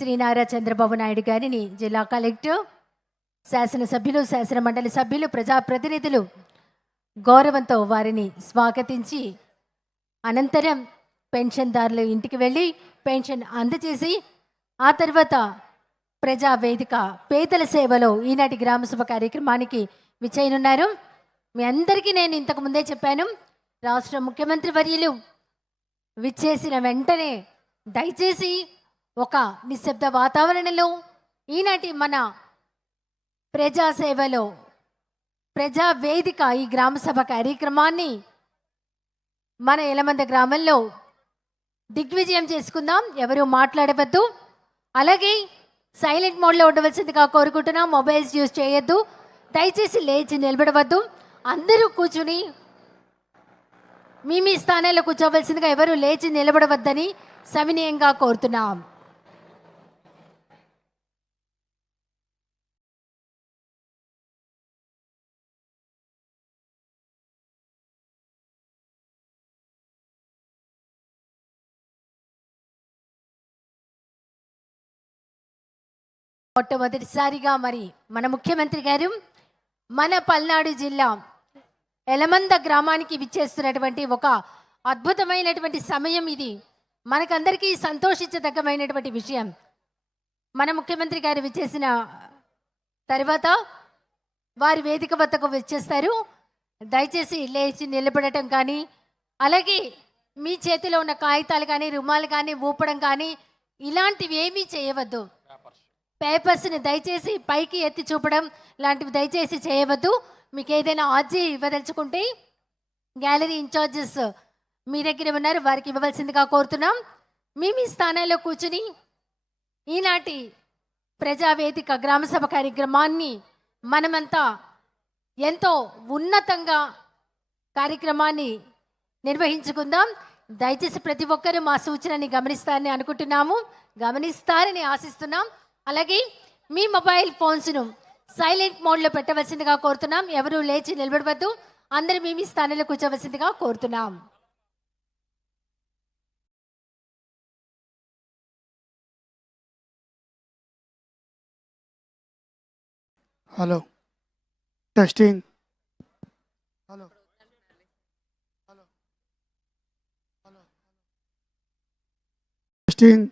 శ్రీ నారా చంద్రబాబు నాయుడు గారిని జిల్లా కలెక్టర్ శాసనసభ్యులు శాసన మండలి సభ్యులు ప్రజాప్రతినిధులు గౌరవంతో వారిని స్వాగతించి అనంతరం పెన్షన్దారులు ఇంటికి వెళ్ళి పెన్షన్ అందజేసి ఆ తర్వాత ప్రజా వేదిక పేదల సేవలో ఈనాటి గ్రామసభ కార్యక్రమానికి విచ్చయనున్నారు. మీ అందరికీ నేను ఇంతకు ముందే చెప్పాను రాష్ట్ర ముఖ్యమంత్రి వర్యులు విచ్చేసిన వెంటనే దయచేసి ఒక నిశ్శబ్ద వాతావరణంలో ఈనాటి మన ప్రజాసేవలో ప్రజా వేదిక ఈ గ్రామసభ కార్యక్రమాన్ని మన ఎలమంద గ్రామంలో దిగ్విజయం చేసుకుందాం. ఎవరు మాట్లాడవద్దు. అలాగే సైలెంట్ మోడ్లో ఉండవలసిందిగా కోరుకుంటున్నాం. మొబైల్స్ యూజ్ చేయొద్దు. దయచేసి లేచి నిలబడవద్దు. అందరూ కూర్చుని మీ మీ స్థానాల్లో కూర్చోవలసిందిగా ఎవరు లేచి నిలబడవద్దని సవినయంగా కోరుతున్నాం. మొట్టమొదటిసారిగా మరి మన ముఖ్యమంత్రి గారు మన పల్నాడు జిల్లా ఎలమంద గ్రామానికి విచ్చేస్తున్నటువంటి ఒక అద్భుతమైనటువంటి సమయం ఇది. మనకందరికీ సంతోషించదగ్గమైనటువంటి విషయం. మన ముఖ్యమంత్రి గారు విచ్చేసిన తర్వాత వారి వేదిక వద్దకు వచ్చేస్తారు. దయచేసి లేచి నిలబడటం కానీ అలాగే మీ చేతిలో ఉన్న కాగితాలు కానీ రుమాలు కానీ ఊపడం కానీ ఇలాంటివి ఏమీ చేయవద్దు. పేపర్స్ని దయచేసి పైకి ఎత్తి చూపడం లాంటివి దయచేసి చేయవద్దు. మీకు ఏదైనా ఆర్జీ ఇవ్వదలుచుకుంటే గ్యాలరీ ఇన్ఛార్జెస్ మీ దగ్గర ఉన్నారు వారికి ఇవ్వవలసిందిగా కోరుతున్నాం. మీ మీ స్థానాల్లో కూర్చుని ఈనాటి ప్రజావేదిక గ్రామసభ కార్యక్రమాన్ని మనమంతా ఎంతో ఉన్నతంగా కార్యక్రమాన్ని నిర్వహించుకుందాం. దయచేసి ప్రతి ఒక్కరూ మా సూచనని గమనిస్తారని అనుకుంటున్నాము. గమనిస్తారని ఆశిస్తున్నాం. అలాగే మీ మొబైల్ ఫోన్స్ను సైలెంట్ మోడ్లో పెట్టవలసిందిగా కోరుతున్నాం. ఎవరు లేచి నిలబడవద్దు. అందరూ మీ మీ స్థానంలో కూర్చోవలసిందిగా కోరుతున్నాం. Hello testing hello hello hello testing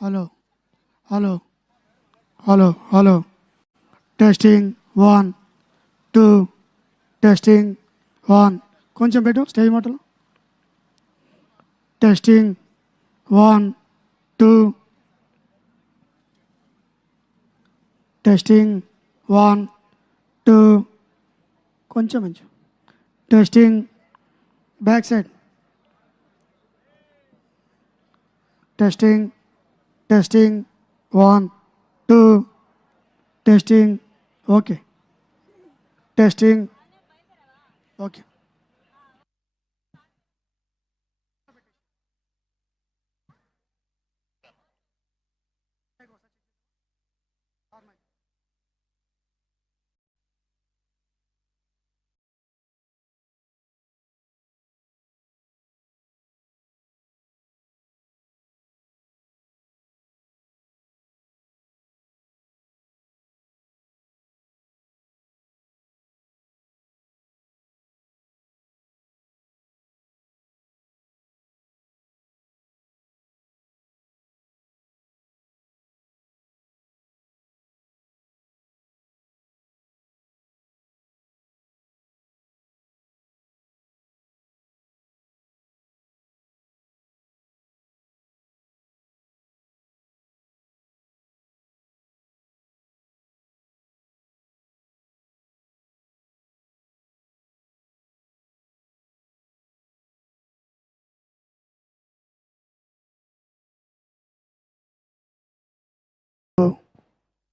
hello hello hello hello testing one two testing one కొంచెం పెట్టు స్టేజ్ మాటలు. Testing one two testing one two కొంచెం మంచి testing back side testing testing one two testing okay testing okay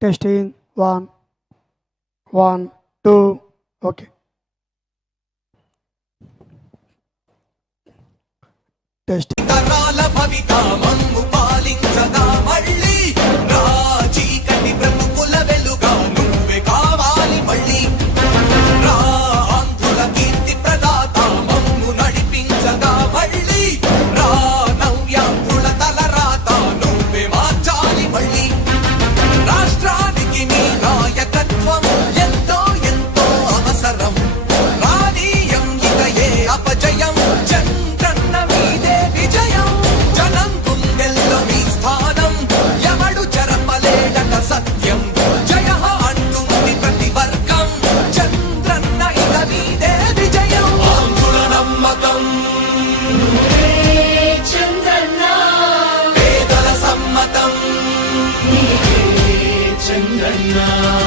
testing one one two okay test now.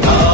Mexico.